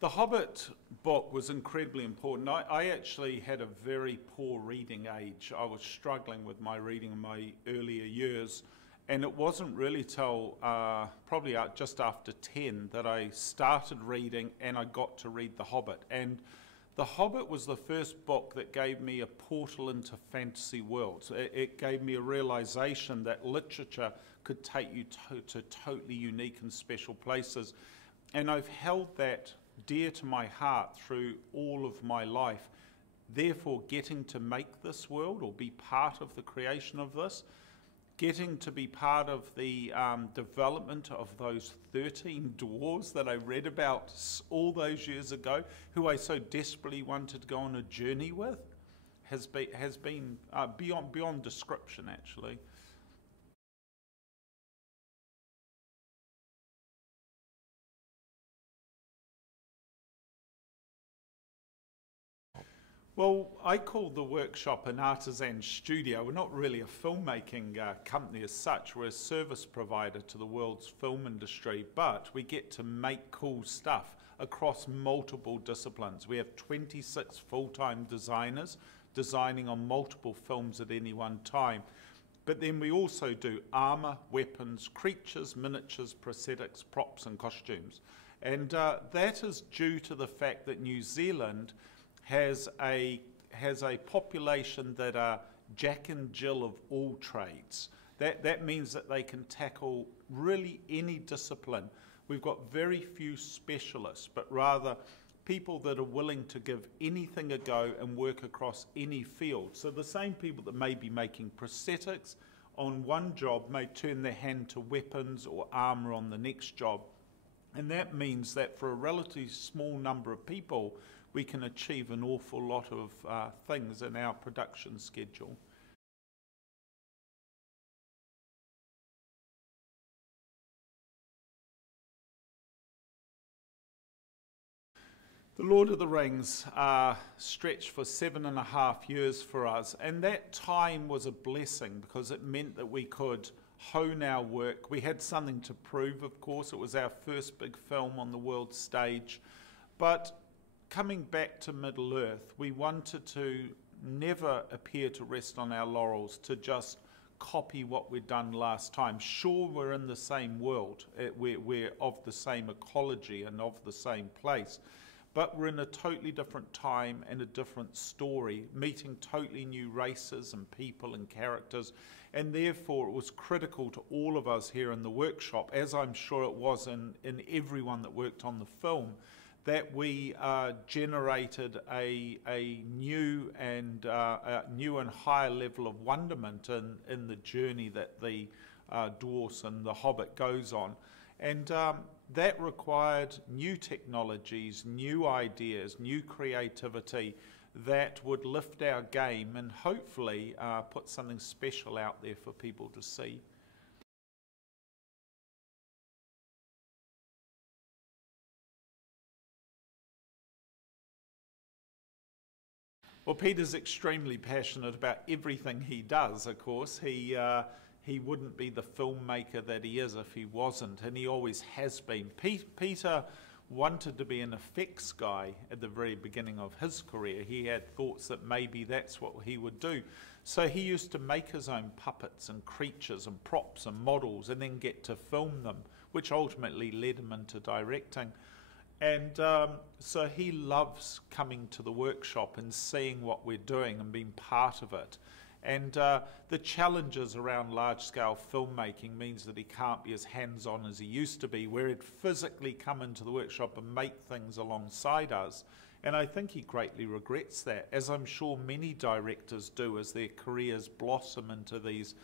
The Hobbit book was incredibly important. I actually had a very poor reading age. I was struggling with my reading in my earlier years, and it wasn't really till probably just after 10 that I started reading and I got to read The Hobbit. And The Hobbit was the first book that gave me a portal into fantasy worlds. It gave me a realization that literature could take you to totally unique and special places. And I've held that dear to my heart through all of my life. Therefore, getting to make this world or be part of the creation of this, getting to be part of the development of those 13 dwarves that I read about all those years ago, who I so desperately wanted to go on a journey with, has been beyond description, actually. Well, I call the workshop an artisan studio. We're not really a filmmaking company as such. We're a service provider to the world's film industry, but we get to make cool stuff across multiple disciplines. We have 26 full-time designers designing on multiple films at any one time. But then we also do armour, weapons, creatures, miniatures, prosthetics, props and costumes. And that is due to the fact that New Zealand has a population that are Jack and Jill of all trades. That means that they can tackle really any discipline. We've got very few specialists, but rather people that are willing to give anything a go and work across any field. So the same people that may be making prosthetics on one job may turn their hand to weapons or armour on the next job. And that means that for a relatively small number of people, we can achieve an awful lot of things in our production schedule. The Lord of the Rings stretched for 7.5 years for us, and that time was a blessing because it meant that we could hone our work. We had something to prove, of course. It was our first big film on the world stage. But coming back to Middle-earth, we wanted to never appear to rest on our laurels, to just copy what we'd done last time. Sure, we're in the same world. We're of the same ecology and of the same place. But we're in a totally different time and a different story, meeting totally new races and people and characters. And therefore, it was critical to all of us here in the workshop, as I'm sure it was in everyone that worked on the film, that we generated a new and higher level of wonderment in the journey that the dwarfs and the Hobbit goes on. And that required new technologies, new ideas, new creativity that would lift our game and hopefully put something special out there for people to see. Well, Peter's extremely passionate about everything he does, of course. He wouldn't be the filmmaker that he is if he wasn't, and he always has been. Peter wanted to be an effects guy at the very beginning of his career. He had thoughts that maybe that's what he would do. So he used to make his own puppets and creatures and props and models and then get to film them, which ultimately led him into directing. And so he loves coming to the workshop and seeing what we're doing and being part of it. And the challenges around large-scale filmmaking means that he can't be as hands-on as he used to be, where he'd physically come into the workshop and make things alongside us. And I think he greatly regrets that, as I'm sure many directors do as their careers blossom into these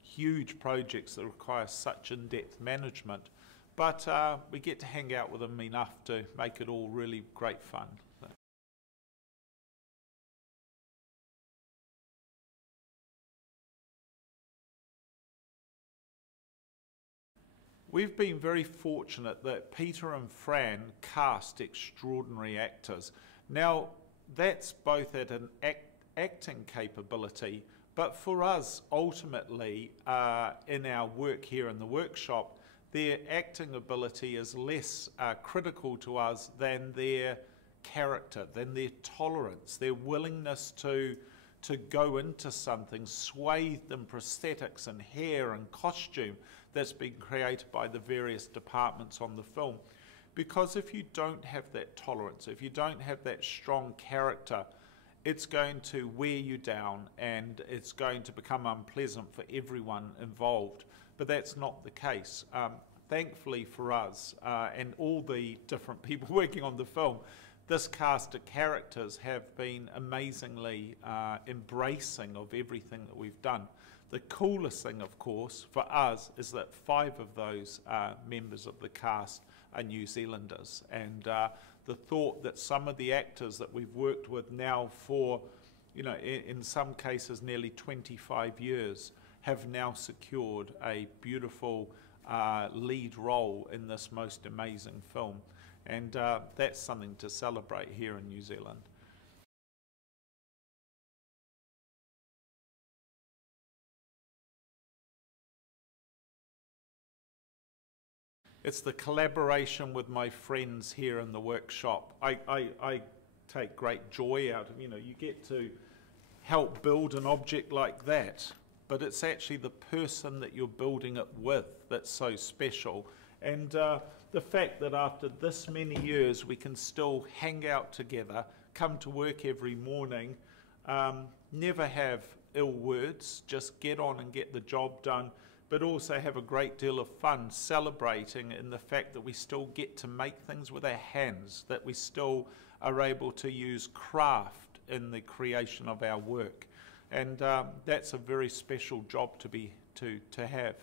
huge projects that require such in-depth management. But we get to hang out with him enough to make it all really great fun. We've been very fortunate that Peter and Fran cast extraordinary actors. Now, that's both at an acting capability, but for us, ultimately, in our work here in the workshop, their acting ability is less critical to us than their character, than their tolerance, their willingness to go into something swathed in prosthetics and hair and costume that's been created by the various departments on the film. Because if you don't have that tolerance, if you don't have that strong character, it's going to wear you down and it's going to become unpleasant for everyone involved. But that's not the case. Thankfully for us and all the different people working on the film, this cast of characters have been amazingly embracing of everything that we've done. The coolest thing, of course, for us is that 5 of those members of the cast are New Zealanders. And the thought that some of the actors that we've worked with now for, you know, in some cases nearly 25 years, have now secured a beautiful lead role in this most amazing film. And that's something to celebrate here in New Zealand. It's the collaboration with my friends here in the workshop. I take great joy out of, you know, you get to help build an object like that, but it's actually the person that you're building it with that's so special. And the fact that after this many years we can still hang out together, come to work every morning, never have ill words, just get on and get the job done, but also have a great deal of fun celebrating in the fact that we still get to make things with our hands, that we still are able to use craft in the creation of our work. And that's a very special job to have.